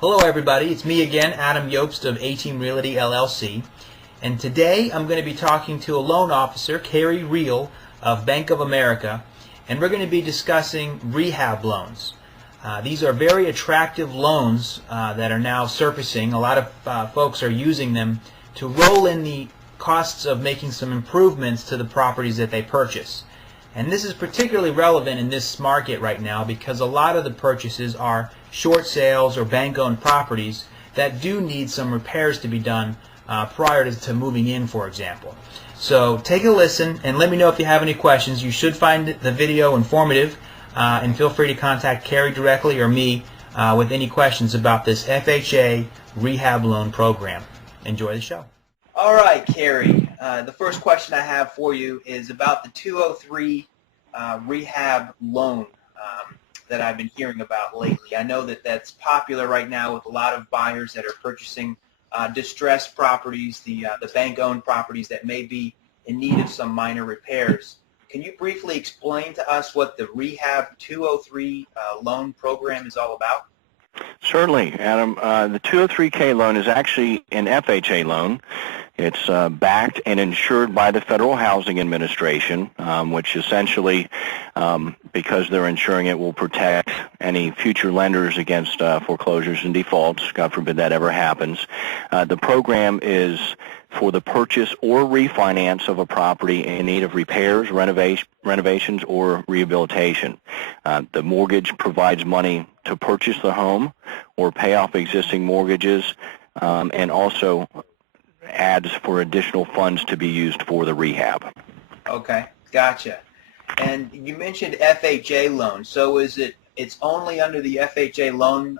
Hello everybody, it's me again, Adam Iobst of A-Team Realty LLC, and today I'm going to be talking to a loan officer, Carey Riel of Bank of America, and we're going to be discussing rehab loans. These are very attractive loans that are now surfacing. A lot of folks are using them to roll in the costs of making some improvements to the properties that they purchase. And this is particularly relevant in this market right now because a lot of the purchases are short sales or bank-owned properties that do need some repairs to be done prior to moving in, for example. So take a listen and let me know if you have any questions. You should find the video informative, and feel free to contact Carey directly or me with any questions about this FHA Rehab loan program. Enjoy the show. All right, Carey. The first question I have for you is about the 203 rehab loan that I've been hearing about lately. I know that that's popular right now with a lot of buyers that are purchasing distressed properties, the bank-owned properties that may be in need of some minor repairs. Can you briefly explain to us what the Rehab 203 loan program is all about? Certainly, Adam. The 203K loan is actually an FHA loan. It's backed and insured by the Federal Housing Administration, which essentially, because they're insuring it, will protect any future lenders against foreclosures and defaults. God forbid that ever happens. The program is for the purchase or refinance of a property in need of repairs, renovations, or rehabilitation. The mortgage provides money to purchase the home or pay off existing mortgages, and also adds for additional funds to be used for the rehab. Okay, gotcha. And you mentioned FHA loan. So it's only under the FHA loan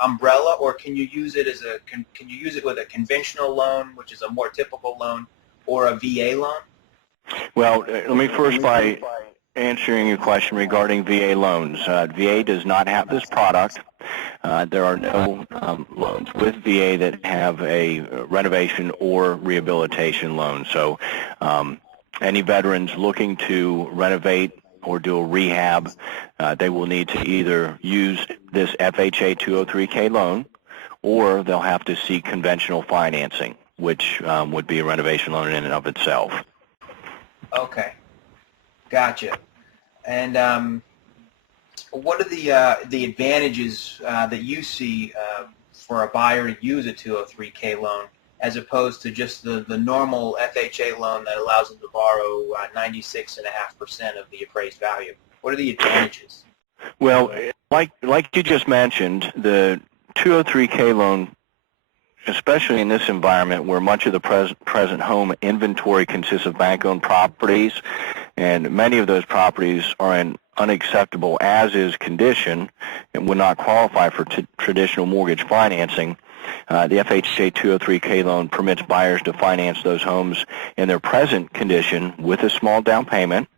umbrella, or can you use it as can you use it with a conventional loan, which is a more typical loan, or a VA loan? Well, let me first by answering your question regarding VA loans. VA does not have this product. There are no loans with VA that have a renovation or rehabilitation loan. So any veterans looking to renovate or do a rehab, they will need to either use this FHA 203K loan, or they'll have to seek conventional financing, which would be a renovation loan in and of itself. Okay, gotcha. And what are the advantages that you see for a buyer to use a 203K loan as opposed to just the normal FHA loan that allows them to borrow 96.5% of the appraised value? What are the advantages? Well, like you just mentioned, the 203K loan, especially in this environment where much of the present home inventory consists of bank-owned properties, and many of those properties are in unacceptable as-is condition and would not qualify for traditional mortgage financing. The FHA 203K loan permits buyers to finance those homes in their present condition with a small down payment.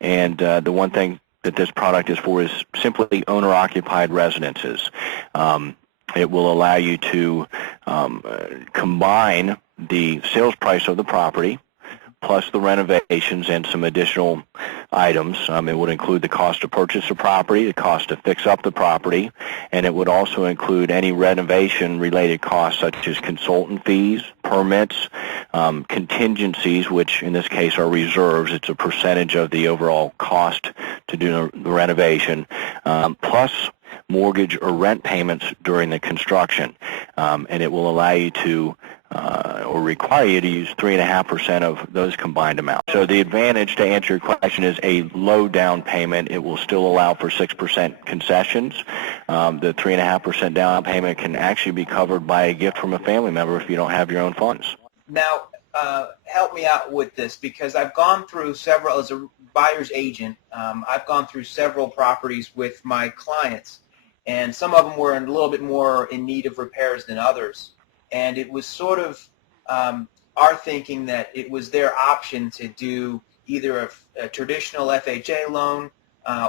And the one thing that this product is for is simply owner-occupied residences. It will allow you to combine the sales price of the property plus the renovations and some additional items. It would include the cost to purchase the property, the cost to fix up the property, and it would also include any renovation-related costs such as consultant fees, permits, contingencies, which in this case are reserves. It's a percentage of the overall cost to do the renovation, plus mortgage or rent payments during the construction. And it will allow you to or require you to use 3.5% of those combined amounts. So the advantage, to answer your question, is a low down payment. It will still allow for 6% concessions. The 3.5% down payment can actually be covered by a gift from a family member if you don't have your own funds. Now, help me out with this, because I've gone through several, as a buyer's agent, I've gone through several properties with my clients, and some of them were a little bit more in need of repairs than others. And it was sort of our thinking that it was their option to do either a traditional FHA loan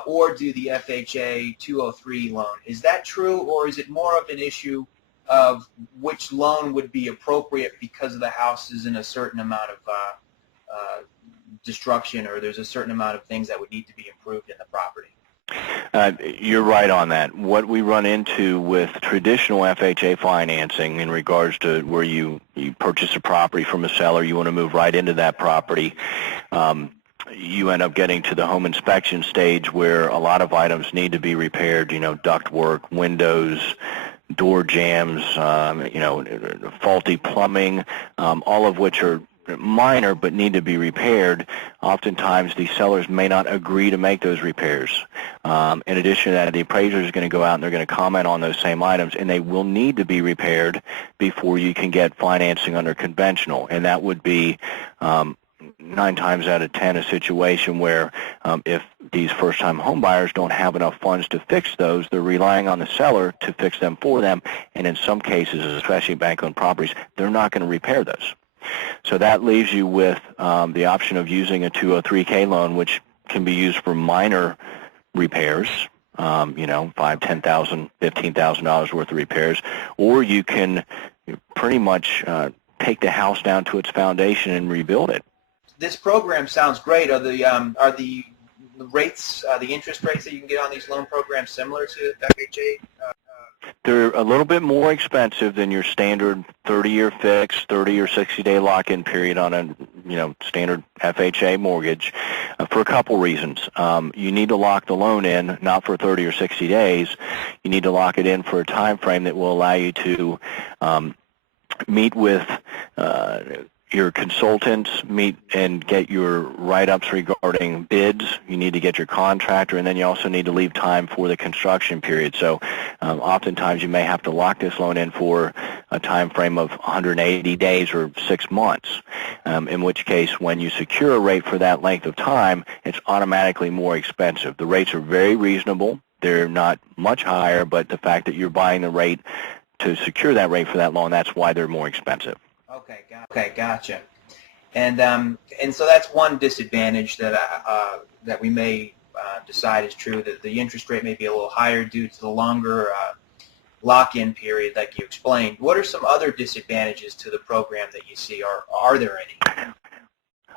or do the FHA 203 loan. Is that true, or is it more of an issue of which loan would be appropriate because of the house is in a certain amount of destruction, or there's a certain amount of things that would need to be improved in the property? You're right on that. What we run into with traditional FHA financing in regards to where you purchase a property from a seller, you want to move right into that property, you end up getting to the home inspection stage where a lot of items need to be repaired, ductwork, windows, door jams, faulty plumbing, all of which are minor but need to be repaired. Oftentimes the sellers may not agree to make those repairs. In addition to that, the appraiser is going to go out and they're going to comment on those same items, and they will need to be repaired before you can get financing under conventional. And that would be 9 times out of 10 a situation where if these first-time home buyers don't have enough funds to fix those, they're relying on the seller to fix them for them, and in some cases, especially bank-owned properties, they're not going to repair those. So that leaves you with the option of using a 203K loan, which can be used for minor repairs, $5,000, $10,000, $15,000 worth of repairs, or you can pretty much take the house down to its foundation and rebuild it. This program sounds great. Are the rates, the interest rates that you can get on these loan programs similar to FHA? They're a little bit more expensive than your standard 30-year fixed, 30 or 60-day lock-in period on a standard FHA mortgage for a couple reasons. You need to lock the loan in not for 30 or 60 days. You need to lock it in for a time frame that will allow you to meet with your consultants, meet and get your write-ups regarding bids. You need to get your contractor, and then you also need to leave time for the construction period. So oftentimes you may have to lock this loan in for a time frame of 180 days or 6 months, in which case when you secure a rate for that length of time, it's automatically more expensive. The rates are very reasonable. They're not much higher, but the fact that you're buying the rate to secure that rate for that loan, that's why they're more expensive. Okay, gotcha. And so that's one disadvantage that we may decide is true, that the interest rate may be a little higher due to the longer lock-in period, like you explained. What are some other disadvantages to the program that you see, or are there any?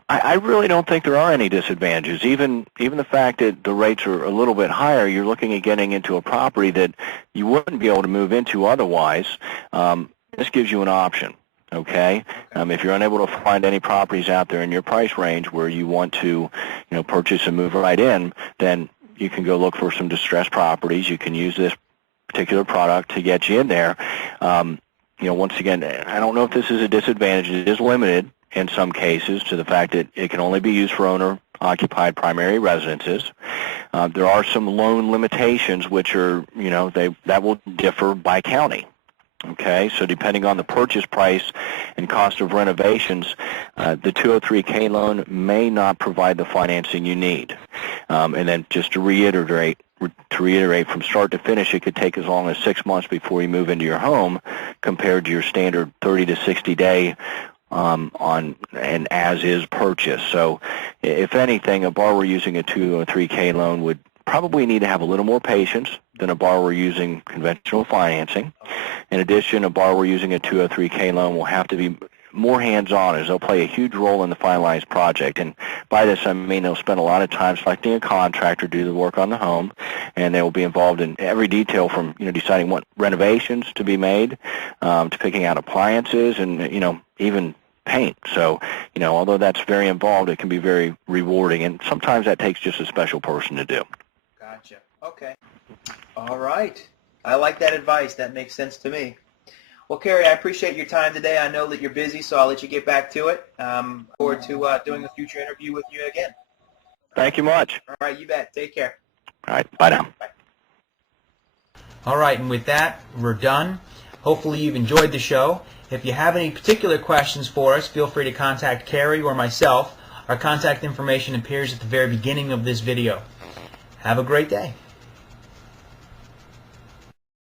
I really don't think there are any disadvantages. Even the fact that the rates are a little bit higher, you're looking at getting into a property that you wouldn't be able to move into otherwise. This gives you an option. Okay. If you're unable to find any properties out there in your price range where you want to, purchase and move right in, then you can go look for some distressed properties. You can use this particular product to get you in there. Once again, I don't know if this is a disadvantage. It is limited in some cases to the fact that it can only be used for owner-occupied primary residences. There are some loan limitations which are, that will differ by county. Okay, so depending on the purchase price and cost of renovations, the 203K loan may not provide the financing you need. And then just to reiterate, from start to finish, it could take as long as 6 months before you move into your home compared to your standard 30 to 60 day on an as-is purchase. So if anything, a borrower using a 203K loan would probably need to have a little more patience than a borrower using conventional financing. In addition, a borrower using a 203K loan will have to be more hands-on, as they'll play a huge role in the finalized project. And by this, I mean they'll spend a lot of time selecting a contractor to do the work on the home, and they will be involved in every detail from deciding what renovations to be made, to picking out appliances, and even paint. So although that's very involved, it can be very rewarding, and sometimes that takes just a special person to do. Gotcha. Okay. All right. I like that advice. That makes sense to me. Well, Carey, I appreciate your time today. I know that you're busy, so I'll let you get back to it. Forward to doing a future interview with you again. Thank you much. All right, you bet. Take care. All right, bye now. Bye. All right, and with that, we're done. Hopefully you've enjoyed the show. If you have any particular questions for us, feel free to contact Carey or myself. Our contact information appears at the very beginning of this video. Have a great day.